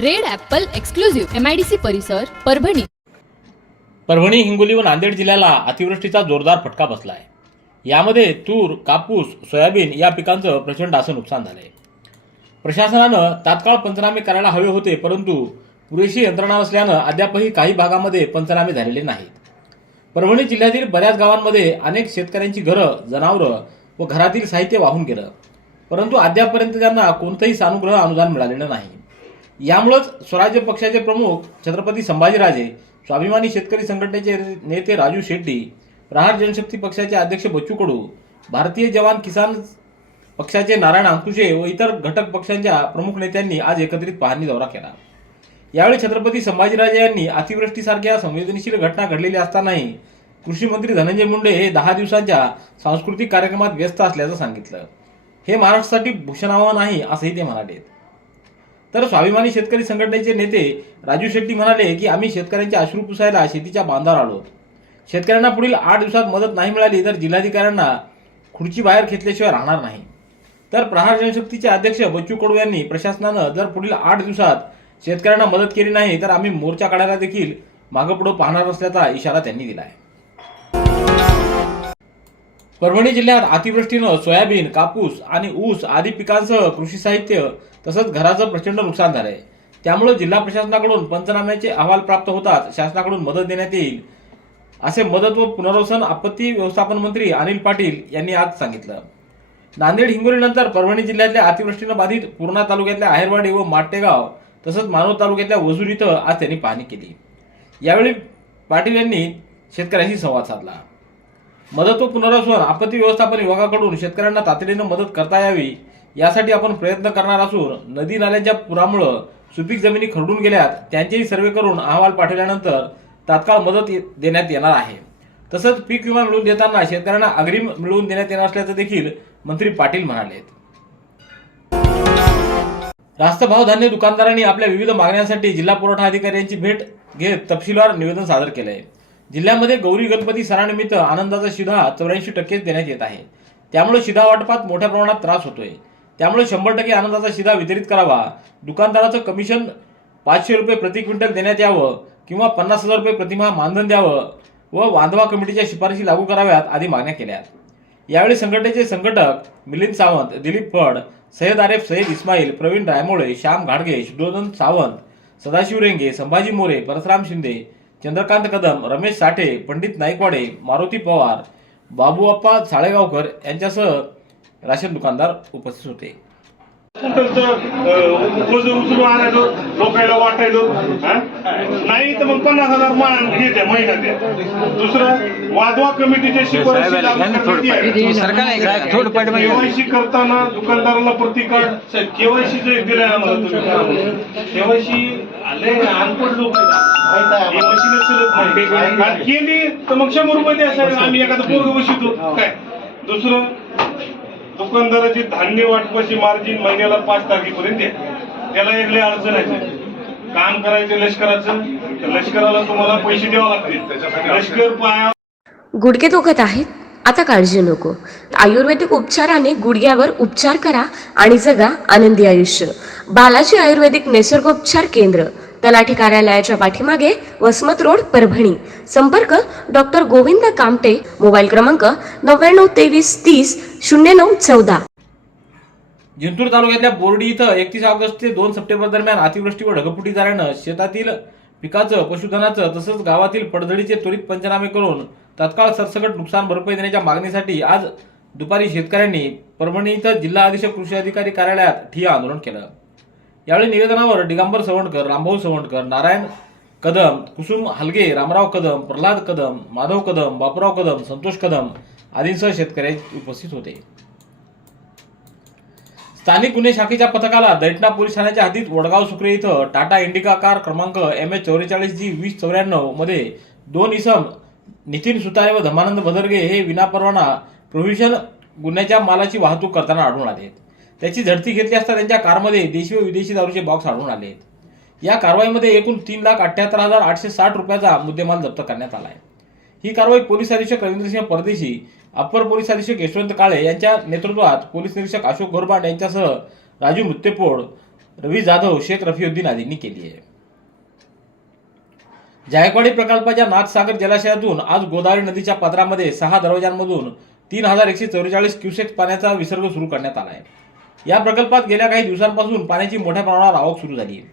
Red apple exclusive MIDC परिसर परभणी. परभणी हिंगोली व नांदेड जिल्ह्याला अतिवृष्टीचा जोरदार फटका बसला आहे यामध्ये तूर कापूस सोयाबीन या पिकांचं प्रचंड असं नुकसान झालंय. प्रशासनानं तात्काळ पंचनामे करायला हवे होते परंतु पुरेशी यंत्रणा नसल्यानं अद्यापही काही भागामध्ये पंचनामे झालेले नाहीत. परभणी जिल्ह्यातील बऱ्याच गावांमध्ये अनेक शेतकऱ्यांची घरं जनावरं व घरातील साहित्य वाहून गेलं. परंतु अद्यापपर्यंत त्यांना कोणतंही सानुग्रह अनुदान मिळालेलं नाही. यामुळंच स्वराज्य पक्षाचे प्रमुख छत्रपती संभाजीराजे स्वाभिमानी शेतकरी संघटनेचे नेते राजू शेट्टी प्रहार जनशक्ती पक्षाचे अध्यक्ष बच्चू कडू भारतीय जवान किसान पक्षाचे नारायण अंकुशे व इतर घटक पक्षांच्या प्रमुख नेत्यांनी आज एकत्रित पाहणी दौरा केला. यावेळी छत्रपती संभाजीराजे यांनी अतिवृष्टीसारख्या संवेदनशील घटना घडलेल्या असतानाही कृषी मंत्री धनंजय मुंडे हे दहा दिवसांच्या सांस्कृतिक कार्यक्रमात व्यस्त असल्याचं सांगितलं. हे महाराष्ट्रासाठी भूषण आव्हान नाही असंही ते म्हणाले. तर स्वाभिमानी शेतकरी संघटनेचे नेते राजू शेट्टी म्हणाले की आम्ही शेतकऱ्यांचे अश्रू पुसायला शेतीच्या बांधावर आलो. शेतकऱ्यांना पुढील आठ दिवसात मदत नाही मिळाली तर जिल्हाधिकाऱ्यांना खुर्ची बाहेर घेतल्याशिवाय राहणार नाही. तर प्रहार जनशक्तीचे अध्यक्ष बच्चू कडू यांनी प्रशासनानं जर पुढील आठ दिवसात शेतकऱ्यांना मदत केली नाही तर आम्ही मोर्चा काढायला देखील मागपुढं पाहणार असल्याचा इशारा त्यांनी दिला आहे परभणी जिल्ह्यात अतिवृष्टीनं सोयाबीन कापूस आणि ऊस आदी पिकांसह कृषी साहित्य तसंच घराचं प्रचंड नुकसान झालंय. त्यामुळे जिल्हा प्रशासनाकडून पंचनाम्याचे अहवाल प्राप्त होताच शासनाकडून मदत देण्यात येईल असे मदत व पुनर्वसन आपत्ती व्यवस्थापन मंत्री अनिल पाटील यांनी आज सांगितलं. नांदेड हिंगोलीनंतर परभणी जिल्ह्यातल्या अतिवृष्टीनं बाधित पूर्णा तालुक्यातल्या आहेरवाडी व माटेगाव तसंच मानव तालुक्यातल्या वजूर इथं आज त्यांनी पाहणी केली. यावेळी पाटील यांनी शेतकऱ्यांशी संवाद साधला. मदत व पुनर्वसन आपत्ती व्यवस्थापन विभागाकडून शेतकऱ्यांना तातडीनं मदत करता यावी यासाठी आपण प्रयत्न करणार असून नदी नाल्यांच्या पुरामुळं सुपीक जमिनी खरडून गेल्यात त्यांचेही सर्वे करून अहवाल पाठवल्यानंतर तात्काळ मदत देण्यात येणार आहे. तसंच पीक विमा मिळवून देताना शेतकऱ्यांना अग्रिम मिळवून देण्यात येणार असल्याचं देखील मंत्री पाटील म्हणाले रास्त भाव धान्य दुकानदारांनी आपल्या विविध मागण्यांसाठी जिल्हा पुरवठा अधिकाऱ्यांची भेट घेत तपशीलवार निवेदन सादर केलंय. जिल्ह्यामध्ये गौरी गणपती सणानिमित्त आनंदाचा शिधा चौऱ्याऐंशी टक्केच देण्यात येत आहे. त्यामुळे शिधा वाटपात मोठ्या प्रमाणात त्रास होतोय. त्यामुळे शंभर टक्के आनंदाचा शिधा वितरित करावा. दुकानदाराचं कमिशन पाचशे रुपये प्रति क्विंटल देण्यात यावं किंवा पन्नास हजार रुपये प्रतिमा मानधन द्यावं व वांधवा कमिटीच्या शिफारशी लागू कराव्यात आदी मागण्या केल्या यावेळी संघटनेचे संघटक मिलिंद सावंत दिलीप फड सय्यद आरेफ सय्यद इस्माईल प्रवीण रायमोळे श्याम घाडगे शुद्धोधन सावंत सदाशिव रेंगे संभाजी मोरे परसराम शिंदे चंद्रकांत कदम रमेश साठे पंडित नाईकवाडे मारुती पवार बाबूअप्पा साळेगावकर यांच्यासह राशन दुकानदार उपस्थित होते कुठलचं उचलून आणायचो लोकायला वाटायचो? नाही तर मग पन्नास हजार मान घेते महिन्यात. दुसरं लागू करण्यात यावी. केवायसी करताना दुकानदाराला प्रतिकाड केवायसी जे दिलंय आम्हाला तुम्ही केवायसी अनपड लोक. हे मशीनच चलत नाही. आणि केली तर मग शंभर रुपये द्या साहेब. आम्ही एखादं पोरग बसवतो. काय? दुसरं दुकानदाराची धान्य वाटपाची मार्जिन महिन्याला पाच तारखेपर्यंत द्या. त्याला एक लय अडचण आहे. काम करायचं लष्कराचं तर लष्कराला तुम्हाला पैसे द्यावे लागतील. लष्कर पाया गुडघे दुखत आहेत? आता काळजी नको. आयुर्वेदिक उपचाराने गुडघ्यावर उपचार करा आणि जगा आनंदी आयुष्य. बालाजी आयुर्वेदिक निसर्गोपचार केंद्र. तलाठी कार्यालयाच्या पाठीमागे वसमत रोड परभणी. संपर्क डॉक्टर गोविंद कामटे मोबाईल क्रमांक नव्याण्णव तेवीस तीस शून्य नऊ चौदा. जिंतूर तालुक्यातल्या बोर्डी इथं एकतीस ऑगस्ट ते दोन सप्टेंबर दरम्यान अतिवृष्टी व ढगफुटी झाल्यानं शेतातील पिकाचं पशुधनाचं तसंच गावातील पडझडीचे त्वरित पंचनामे करून तत्काळ सरसकट नुकसान भरपाई देण्याच्या मागणीसाठी आज दुपारी शेतकऱ्यांनी परभणी इथं जिल्हा अधीक्षक कृषी अधिकारी कार्यालयात ठिय्या आंदोलन केलं. यावेळी निवेदनावर दिगंबर सवंडकर रामभाऊ सवंडकर नारायण कदम कुसुम हलगे रामराव कदम प्रल्हाद कदम माधव कदम बापूराव कदम संतोष कदम आदींसह शेतकरी उपस्थित होते. स्थानिक गुन्हे शाखेच्या पथकाला दैटना पोलीस ठाण्याच्या हद्दीत वडगाव सुक्रे इथं टाटा इंडिका कार क्रमांक एम एच चौवेचाळीस जी वीस चौऱ्याण्णवमध्ये दोन इसम नितीन सुतारे व धमानंद भदरगे हे विनापरवाना प्रोव्हिजन गुन्ह्याच्या मालाची वाहतूक करताना आढळून आले त्याची झडती घेतली असता त्यांच्या कारमध्ये देशी व विदेशी दारूचे बॉक्स आढळून आले या कारवाईमध्ये एकूण तीन लाख अठ्ठ्याहत्तर हजार आठशे साठ रुपयाचा मुद्देमाल जप्त करण्यात आला आहे. ही कारवाई पोलीस अधीक्षक रवींद्रसिंह परदेशी अप्पर पोलीस अधीक्षक यशवंत काळे यांच्या नेतृत्वात पोलीस निरीक्षक अशोक गोरबाट यांच्यासह राजू मुत्तेपोड रवी जाधव शेख रफीउद्दीन आदींनी केली आहे. जायकवाडी प्रकल्पाच्या नाथसागर जलाशयातून आज गोदावरी नदीच्या पात्रामध्ये सहा दरवाजांमधून तीन हजार एकशे चौवेचाळीस क्युसेक्स पाण्याचा विसर्ग सुरू करण्यात आला आहे. या प्रकल्पात गेल्या काही दिवसांपासून पाण्याची मोठ्या प्रमाणावर आवक सुरू झाली आहे.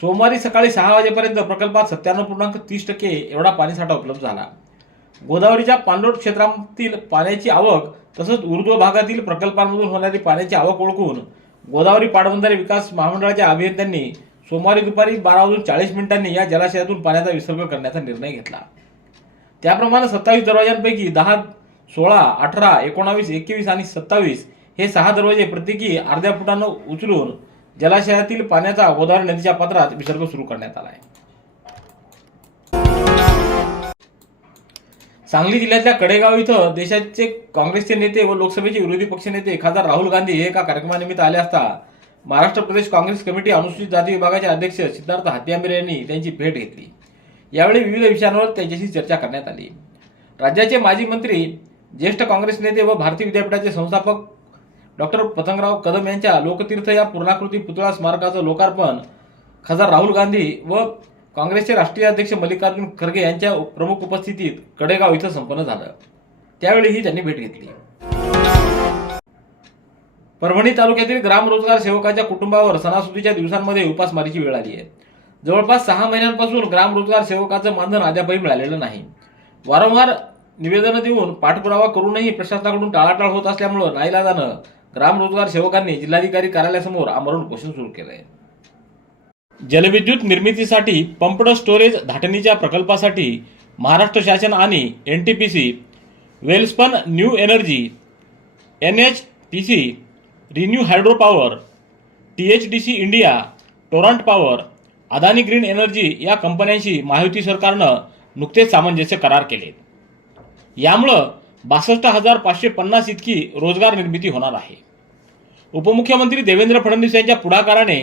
सोमवारी सकाळी सहा वाजेपर्यंत प्रकल्पात सत्त्याण्णव पूर्णांक तीस टक्के एवढा पाणीसाठा उपलब्ध झाला. गोदावरीच्या पाणलोट क्षेत्रातील पाण्याची आवक तसंच उर्ध्व भागातील प्रकल्पांमधून होणारी पाण्याची आवक ओळखून गोदावरी पाटबंधारे विकास महामंडळाच्या अभियंत्यांनी सोमवारी दुपारी बारा वाजून चाळीस मिनिटांनी या जलाशयातून पाण्याचा विसर्ग करण्याचा निर्णय घेतला. त्याप्रमाणे सत्तावीस दरवाजांपैकी दहा सोळा अठरा एकोणावीस एकवीस आणि सत्तावीस हे सहा दरवाजे प्रत्येकी अर्ध्या फुटानं उचलून जलाशयातील पाण्याचा गोदावरी नदीच्या पात्रात विसर्ग सुरू करण्यात आला आहे. सांगली जिल्ह्यातल्या कडेगाव इथं देशाचे काँग्रेसचे नेते व लोकसभेचे विरोधी पक्षनेते खासदार राहुल गांधी हे एका कार्यक्रमानिमित्त आले असता महाराष्ट्र प्रदेश काँग्रेस कमिटी अनुसूचित जाती विभागाचे अध्यक्ष सिद्धार्थ हात्यांबरे यांनी त्यांची भेट घेतली. यावेळी विविध विषयांवर त्यांच्याशी चर्चा करण्यात आली. राज्याचे माजी मंत्री ज्येष्ठ काँग्रेस नेते व भारतीय विद्यापीठाचे संस्थापक डॉक्टर पतंगराव कदम यांच्या लोकतीर्थ या पूर्णाकृती पुतळा स्मारकाचं लोकार्पण खासदार राहुल गांधी व काँग्रेसचे राष्ट्रीय अध्यक्ष मल्लिकार्जुन खरगे यांच्या प्रमुख उपस्थितीत कडेगाव इथं संपन्न झालं. त्यावेळीही त्यांनी भेट घेतली. परभणी तालुक्यातील ग्रामरोजगार सेवकाच्या कुटुंबावर सणासुदीच्या दिवसांमध्ये उपासमारीची वेळ आली आहे. जवळपास सहा महिन्यांपासून ग्रामरोजगार सेवकाचं मानधन अद्यापही मिळालेलं नाही. वारंवार निवेदनं देऊन पाठपुरावा करूनही प्रशासनाकडून टाळाटाळ होत असल्यामुळं नाईलाजानं ग्रामरोजगार सेवकांनी जिल्हाधिकारी कार्यालयासमोर आमरण उपोषण सुरू केलं आहे जलविद्युत निर्मितीसाठी पंपड स्टोरेज धाटणीच्या प्रकल्पासाठी महाराष्ट्र शासन आणि N T P C Welspun new energy N H P C ReNew hydro power T H D C India Torrent power Adani green energy या कंपन्यांशी महायुती सरकारनं नुकतेच सामंजस्य करार केले यामुळं बासष्ट हजार पाचशे पन्नास इतकी रोजगार निर्मिती होणार आहे. उपमुख्यमंत्री देवेंद्र फडणवीस यांच्या पुढाकाराने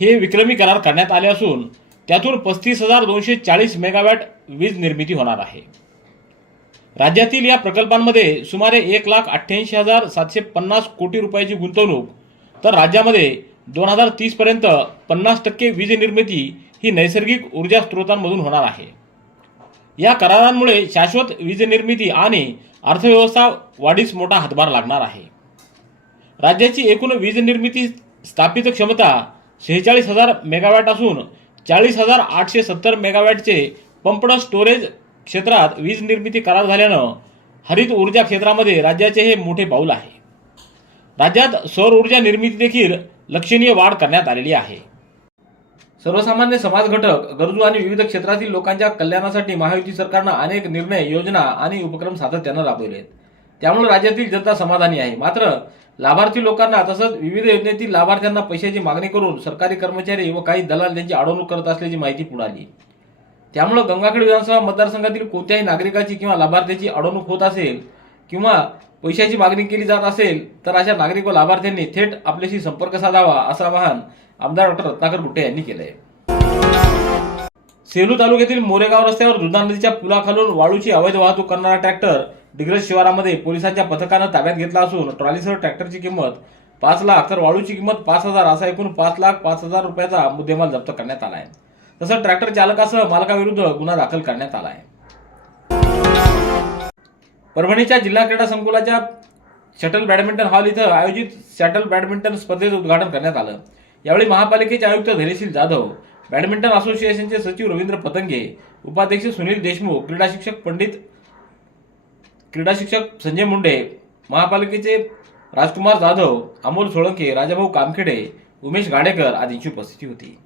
हे विक्रमी करार करण्यात आले असून त्यातून पस्तीस हजार दोनशे चाळीस मेगावॅट वीज निर्मिती होणार आहे. राज्यातील या प्रकल्पांमध्ये सुमारे एक लाख अठ्ठ्याऐंशी हजार सातशे पन्नास कोटी रुपयाची गुंतवणूक तर राज्यामध्ये दोन हजार तीसपर्यंत पन्नास टक्के वीज निर्मिती ही नैसर्गिक ऊर्जा स्रोतांमधून होणार आहे. या करारांमुळे शाश्वत वीज निर्मिती आणि अर्थव्यवस्था वाढीस मोठा हातभार लागणार आहे. राज्याची एकूण वीज निर्मिती स्थापित क्षमता शेहेचाळीस हजार मेगावॅट असून चाळीस हजार आठशे सत्तर मेगावॅटचे पंपड स्टोरेज क्षेत्रात वीज निर्मिती करार झाल्यानं हरित ऊर्जा क्षेत्रामध्ये राज्याचे हे मोठे पाऊल आहे. राज्यात सौर ऊर्जा निर्मिती देखील लक्षणीय वाढ करण्यात आलेली आहे. सर्वसामान्य समाज घटक गरजू आणि विविध क्षेत्रातील लोकांच्या कल्याणासाठी महायुती सरकारनं अनेक निर्णय योजना आणि उपक्रम सातत्यानं राबवले आहेत त्यामुळे राज्यातील जनता समाधानी आहे. मात्र लाभार्थी लोकांना तसंच विविध योजनेतील लाभार्थ्यांना पैशाची मागणी करून सरकारी कर्मचारी व काही दलाल त्यांची अडवणूक करत असल्याची माहिती पुढे आली. त्यामुळे गंगाखेड विधानसभा मतदारसंघातील कोणत्याही नागरिकाची किंवा लाभार्थ्याची अडवणूक होत असेल किंवा पैशाची मागणी केली जात असेल तर अशा नागरिक व लाभार्थ्यांनी थेट आपल्याशी संपर्क साधावा असं आवाहन आमदार डॉक्टर रत्नाकर गुट्टे यांनी केलंय. सेलू तालुक्यातील मोरेगाव रस्त्यावर दुधा नदीच्या पुलाखालून वाळूची अवैध वाहतूक करणारा ट्रॅक्टर डिग्रज शिवारामध्ये पोलिसांच्या पथकानं ताब्यात घेतला असून ट्रॉलीसह ट्रॅक्टरची किंमत पाच लाख तर वाळूची किंमत पाच हजार असा एकूण पाच लाख पाच हजार रुपयाचा मुद्देमाल जप्त करण्यात आला आहे तसंच ट्रॅक्टर चालकासह मालकाविरुद्ध गुन्हा दाखल करण्यात आला आहे परभणीच्या जिल्हा क्रीडा संकुलाच्या शटल बॅडमिंटन हॉल इथं आयोजित शटल बॅडमिंटन स्पर्धेचं उद्घाटन करण्यात आलं. यावेळी महापालिकेचे आयुक्त धैर्यशील जाधव बॅडमिंटन असोसिएशनचे सचिव रवींद्र पतंगे उपाध्यक्ष सुनील देशमुख क्रीडा शिक्षक पंडित क्रीडा शिक्षक संजय मुंडे महापालिकेचे राजकुमार जाधव अमोल सोळंके राजाभाऊ कामखेडे उमेश गाडेकर आदींची उपस्थिती होती.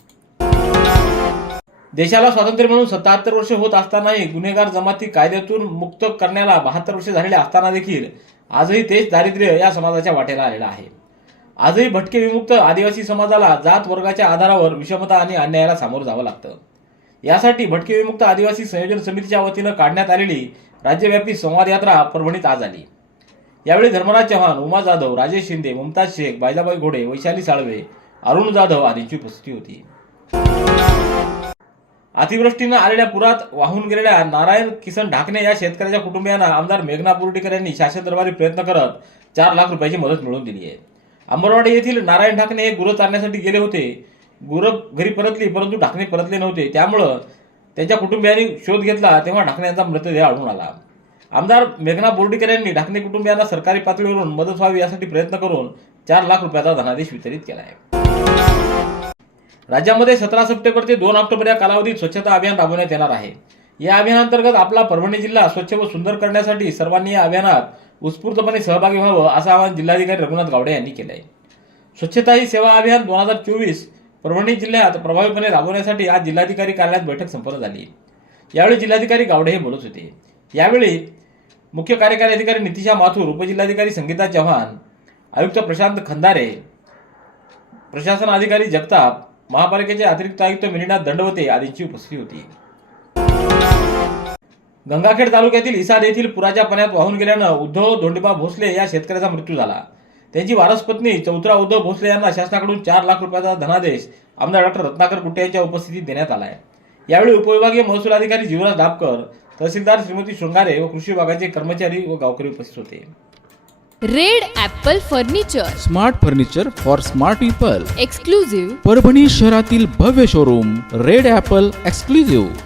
देशाला स्वातंत्र्य मिळून सत्याहत्तर वर्ष होत असतानाही गुन्हेगार जमाती कायद्यातून मुक्त करण्याला बहात्तर वर्ष झालेले असताना देखील आजही तेच दारिद्र्य या समाजाच्या वाटेला आलेलं आहे. आजही भटके विमुक्त आदिवासी समाजाला जात वर्गाच्या आधारावर विषमता आणि अन्यायाला सामोरं जावं लागतं. यासाठी भटके विमुक्त आदिवासी संयोजन समितीच्या वतीनं काढण्यात आलेली राज्यव्यापी संवाद यात्रा परभणीत आज आली. यावेळी धर्मराज चव्हाण उमा जाधव राजेश शिंदे मुमताज शेख बायजाबाई घोडे वैशाली साळवे अरुण जाधव आदींची उपस्थिती होती. अतिवृष्टीनं आलेल्या पुरात वाहून गेलेल्या नारायण किसन ढाकणे या शेतकऱ्याच्या कुटुंबियांना आमदार मेघना बोर्डीकर यांनी शासन दरबारी प्रयत्न करत चार लाख रुपयाची मदत मिळवून दिली आहे. अंबरवाडी येथील नारायण ढाकणे हे गुरं चालण्यासाठी गेले होते. गुरं घरी परतली परंतु ढाकणे परतले नव्हते. त्यामुळं त्यांच्या कुटुंबियांनी शोध घेतला तेव्हा ढाकणे यांचा मृतदेह आढळून आला. आमदार मेघना बोर्डीकर यांनी ढाकणे कुटुंबियांना सरकारी पातळीवरून मदत व्हावी यासाठी प्रयत्न करून चार लाख रुपयाचा धनादेश वितरित केला आहे. राज्यामध्ये सतरा सप्टेंबर ते दोन ऑक्टोबर या कालावधीत स्वच्छता अभियान राबवण्यात येणार आहे. या अभियानांतर्गत आपला परभणी जिल्हा स्वच्छ व सुंदर करण्यासाठी सर्वांनी या अभियानात उत्स्फूर्तपणे सहभागी व्हावं असं आवाहन जिल्हाधिकारी रघुनाथ गावडे यांनी केलं आहे स्वच्छता ही सेवा अभियान दोन हजार चोवीस परभणी जिल्ह्यात प्रभावीपणे राबवण्यासाठी आज जिल्हाधिकारी कार्यालयात बैठक संपन्न झाली. यावेळी जिल्हाधिकारी गावडे हे बोलत होते. यावेळी मुख्य कार्यकारी अधिकारी नितिशा माथूर उपजिल्हाधिकारी संगीता चव्हाण आयुक्त प्रशांत खंदारे प्रशासन अधिकारी जगताप महापालिकेचे अतिरिक्त आयुक्त मिलिंदा दंडवते आदींची उपस्थिती होती. गंगाखेड तालुक्यातील इसाद येथील पुराच्या पाण्यात वाहून गेल्यानं उद्धव धोंडीबा भोसले या शेतकऱ्याचा मृत्यू झाला. त्यांची वारस पत्नी चौथरा उद्धव भोसले यांना शासनाकडून चार लाख रुपयाचा धनादेश. आमदार डॉक्टर रत्नाकर कुट्टे यांच्या उपस्थितीत देण्यात आला आहे यावेळी उपविभागीय महसूल अधिकारी जीवराज डाबकर तहसीलदार श्रीमती शृंगारे व कृषी विभागाचे कर्मचारी व गावकरी उपस्थित होते. Red apple furniture. Smart furniture for smart people. Exclusive Parbhani शहरातील भव्य शोरूम रेड ॲपल एक्सक्लुझिव्ह.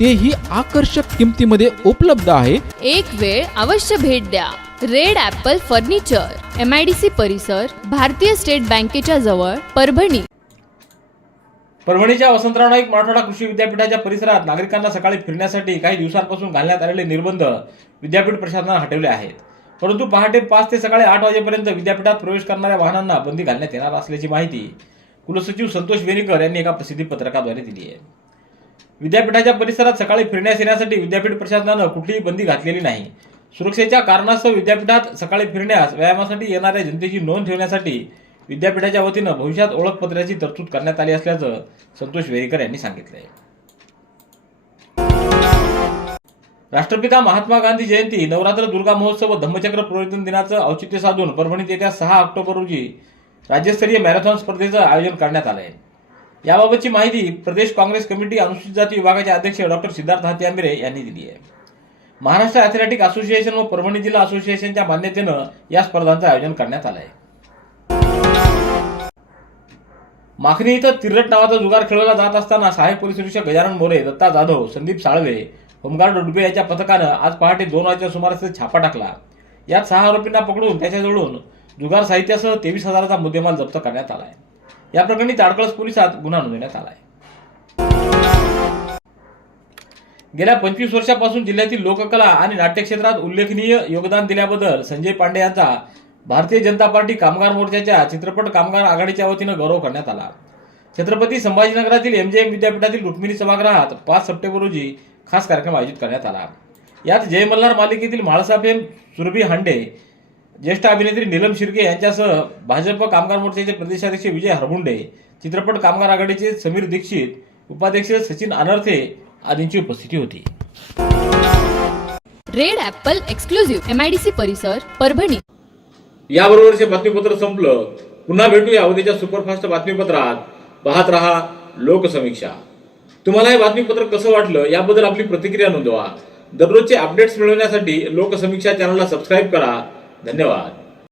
तेही आकर्षक किमतीमध्ये उपलब्ध आहे. एक वेळ अवश्य भेट द्या. Red apple furniture M I D C परिसर भारतीय स्टेट बँकेच्या जवळ परभणी. परभणीच्या वसंतराव नाईक मराठवाडा कृषी विद्यापीठाच्या परिसरात नागरिकांना सकाळी फिरण्यासाठी काही दिवसांपासून घालण्यात आलेले निर्बंध विद्यापीठ प्रशासनानं हटवले आहेत. परंतु पहाटे पाच ते सकाळी आठ वाजेपर्यंत विद्यापीठात प्रवेश करणाऱ्या वाहनांना बंदी घालण्यात येणार असल्याची माहिती कुलसचिव संतोष वेणीकर यांनी एका प्रसिद्धी पत्रकाद्वारे दिली आहे. विद्यापीठाच्या परिसरात सकाळी फिरण्यास येण्यासाठी विद्यापीठ प्रशासनानं कुठलीही बंदी घातलेली नाही. सुरक्षेच्या कारणास्तव विद्यापीठात सकाळी फिरण्यास व्यायामासाठी येणाऱ्या जनतेची नोंद ठेवण्यासाठी विद्यापीठाच्या वतीनं भविष्यात ओळखपत्राची तरतूद करण्यात आली असल्याचं संतोष वेरीकर यांनी सांगितलंय. राष्ट्रपिता महात्मा गांधी जयंती नवरात्र दुर्गा महोत्सव व धम्मचक्र प्रवर्तन दिनाचं औचित्य साधून परभणीत येत्या सहा ऑक्टोबर रोजी राज्यस्तरीय मॅरेथॉन स्पर्धेचं आयोजन करण्यात आलं आहे याबाबतची माहिती प्रदेश काँग्रेस कमिटी अनुसूचित जाती विभागाचे अध्यक्ष डॉक्टर सिद्धार्थ हात्यांबरे यांनी दिली आहे. महाराष्ट्र ॲथलेटिक असोसिएशन व परभणी जिल्हा असोसिएशनच्या मान्यतेनं या स्पर्धांचं आयोजन करण्यात आलं आहे माखणी इथं तिरट नावाचा जुगार खेळवला जात असताना सहाय्यक पोलीस निरीक्षक गजानन मोरे दत्ता जाधव संदीप साळवे होमगार्ड डुडबे यांच्या पथकानं आज पहाटे दोन वाजच्या सुमारास छापा टाकला. यात सहा आरोपींना पकडून त्याच्याजवळून जुगार साहित्यासह तेवीस हजाराचा मुद्देमाल जप्त करण्यात आला आहे या प्रकरणी ताडकळस पोलिसात गुन्हा नोंदवण्यात आला आहे गेल्या पंचवीस वर्षापासून जिल्ह्यातील लोककला आणि नाट्य क्षेत्रात उल्लेखनीय योगदान दिल्याबद्दल संजय पांडे यांचा भारतीय जनता पार्टी कामगार मोर्चाच्या चित्रपट कामगार आघाडीच्या वतीनं गौरव करण्यात आला. छत्रपती संभाजीनगरातील एमजेएम विद्यापीठातील रुक्मिणी सभागृहात पाच सप्टेंबर रोजी खास कार्यक्रम आयोजित करण्यात आला. यात जय मल्हार मालिकेतील म्हाळसाफेम सुरभी हांडे ज्येष्ठ अभिनेत्री नीलम शिर्के यांच्यासह भाजप कामगार मोर्चाचे प्रदेशाध्यक्ष विजय हरभुंडे चित्रपट कामगार आघाडीचे समीर दीक्षित उपाध्यक्ष सचिन अनर्थे आदींची उपस्थिती होती. Red apple exclusive M I D C Parbhani Parbhani. याबरोबरचे बातमीपत्र संपलं. पुन्हा भेटूया उद्याच्या सुपरफास्ट बातमीपत्रात. पाहत रहा लोकसमीक्षा. तुम्हाला हे बातमीपत्र कसं वाटलं याबद्दल आपली प्रतिक्रिया नोंदवा. दररोजचे अपडेट्स मिळवण्यासाठी लोकसमीक्षा चॅनलला सबस्क्राईब करा. धन्यवाद.